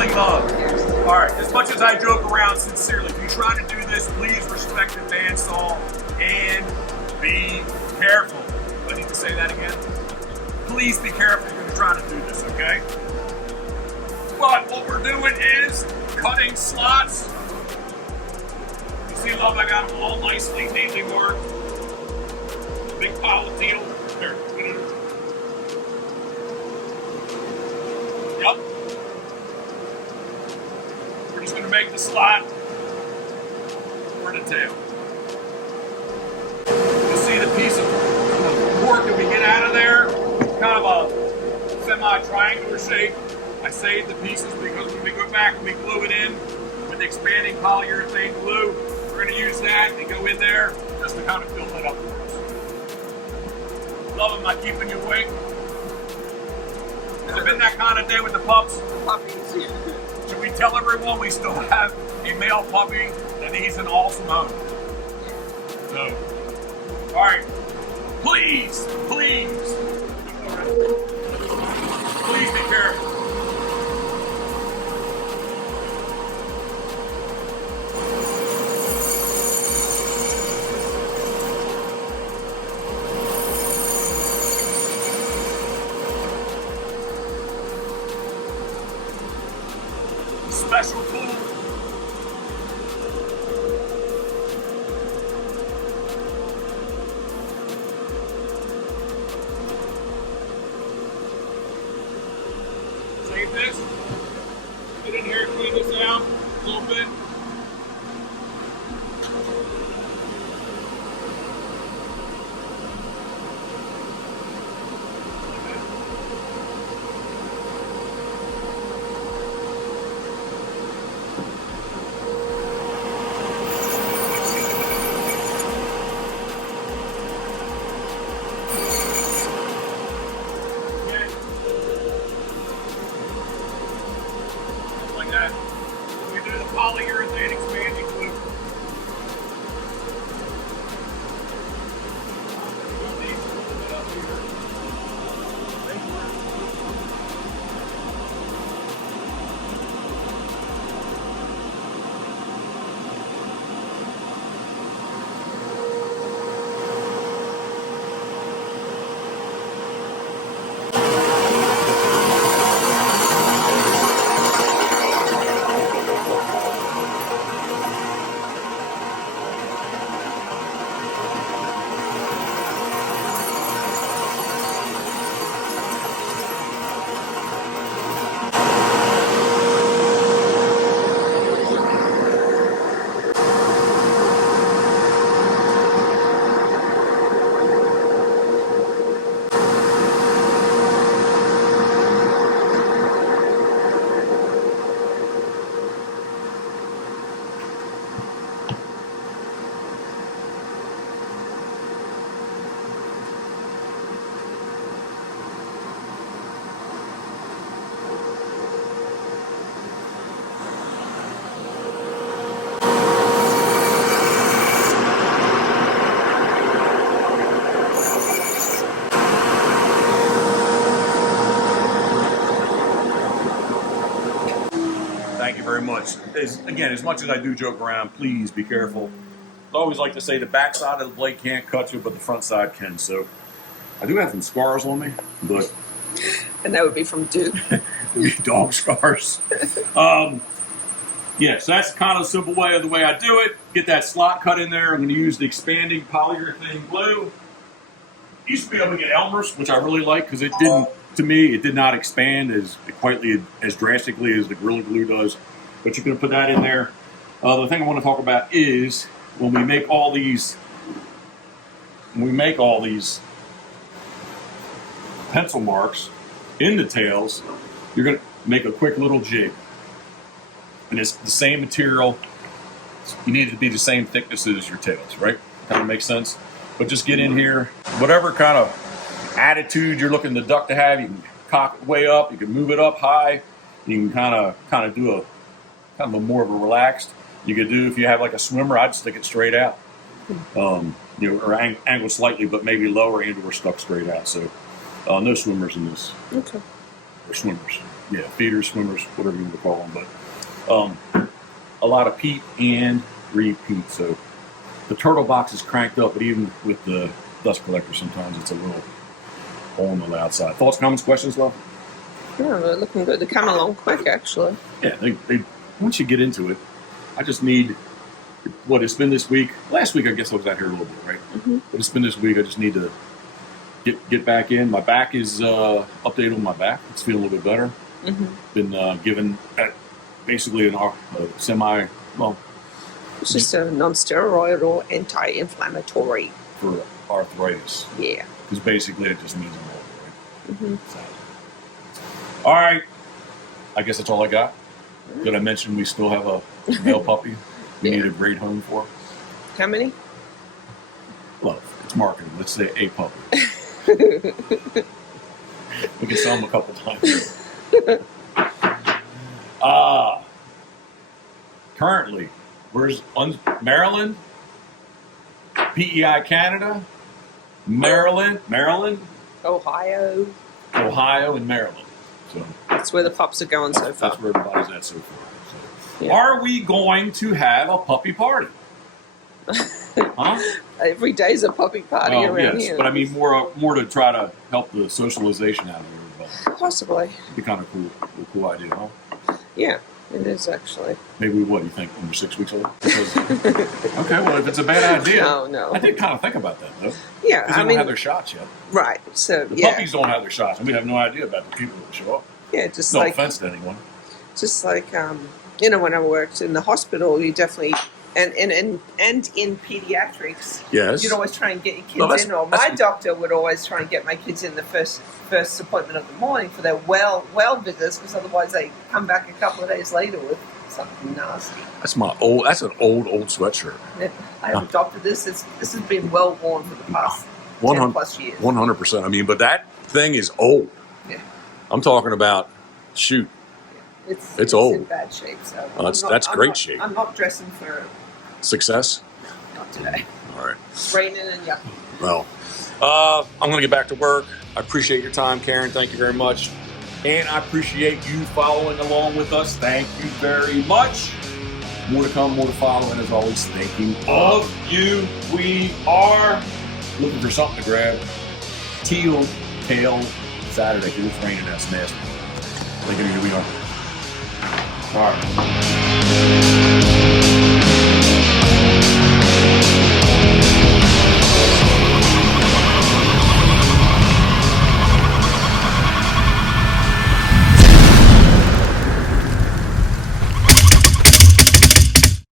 feeling love. All right, as much as I joke around sincerely, if you try to do this, please respect the bandsaw and be careful. Do I need to say that again? Please be careful if you're trying to do this, okay? But what we're doing is cutting slots. You see, love, I got them all nicely, neatly marked. Big pile of teal. There, put it in. Yep. We're just going to make the slot for the tail. You see the piece of cork that we get out of there, kind of a semi-triangular shape. I saved the pieces because when we go back and we glue it in with the expanding polyurethane glue, we're going to use that and go in there just to kind of fill that up for us. Love, am I keeping you awake? Has it been that kind of day with the pups? Puppies. Should we tell everyone we still have a male puppy that needs an awesome home? So, all right, please be careful. Special tool. Save this. Get in here, clean this out a little bit. Like that. We do the polyurethane expanding glue. Move these a little bit up here. Thank you very much. Again, as much as I do joke around, please be careful. I always like to say the back side of the blade can't cut you, but the front side can. So I do have some scars on me, but And that would be from Duke. dog scars. Yeah, so that's kind of a simple way of the way I do it. Get that slot cut in there. I'm going to use the expanding polyurethane glue. Used to be able to get Elmer's, which I really like because it didn't. To me, it did not expand as drastically as the Gorilla Glue does. But you're going to put that in there. The thing I want to talk about is when we make all these pencil marks in the tails, you're going to make a quick little jig. And it's the same material. You need it to be the same thickness as your tails, right? Kind of makes sense. But just get in here, whatever kind of attitude you're looking the duck to have, you can cock it way up, you can move it up high, you can kind of do a more of a relaxed. You could do, if you have like a swimmer, I'd stick it straight out, or angle slightly, but maybe lower and or stuck straight out. So no swimmers in this. Okay. Or swimmers. yeah, feeders, swimmers, whatever you want to call them. But a lot of peat and repeat. So the turtle box is cranked up, but even with the dust collector, sometimes it's a little on the outside. Thoughts, comments, questions, love? Yeah, they're looking good. They're coming along quick, actually. Yeah, they once you get into it, I just need what it's been this week. Last week, I guess I was out here a little bit, right? Mm-hmm. But it's been this week. I just need to get back in. My back is updated on my back. It's feeling a little bit better. Mm-hmm. Been given basically a semi, well, It's just a non-steroid or anti-inflammatory. for arthritis. Yeah. Because basically it just means I'm older, right? Mm-hmm. So. All right. I guess that's all I got. Did I mention we still have a male puppy we need a great home for? How many? Well, it's marketing. Let's say a puppy. We can sell them a couple times. Currently, where's Maryland, PEI Canada, Maryland, Ohio. Ohio, and Maryland. So That's where the pups are going so far. that's where everybody's at so far. So. Yeah. Are we going to have a puppy party? Huh? Every day's a puppy party around here. But I mean more to try to help the socialization out of everybody. Possibly. It'd be kind of cool idea, huh? Yeah, it is actually. Maybe what do you think when you're 6 weeks old? Because, okay, well if it's a bad idea, No. I did kind of think about that though. Yeah, Because they don't have their shots yet. right. So The yeah, puppies don't have their shots, and we have no idea about the people that show up. yeah, just No like offense to anyone. when I worked in the hospital, you definitely and in pediatrics, Yes. you'd always try and get your kids No, that's- in. Or my doctor would always try and get my kids in the first appointment of the morning for their well visits, because otherwise they come back a couple of days later with something nasty. That's an old sweatshirt. I have adopted this. This has been well worn for the past 10 plus years. 100%. I mean, but that thing is old. Yeah. I'm talking about, shoot. It's old. in bad shape. So Oh, that's great shape. I'm not dressing for Success? not today. All right. It's raining and yucky. Well, I'm going to get back to work. I appreciate your time, Karen. Thank you very much. And I appreciate you following along with us. Thank you very much. More to come, more to follow. And as always, thinking of you, we are looking for something to grab. Teal Tail Saturday, because it's raining. That's nasty. Thinking of you, we are. All right.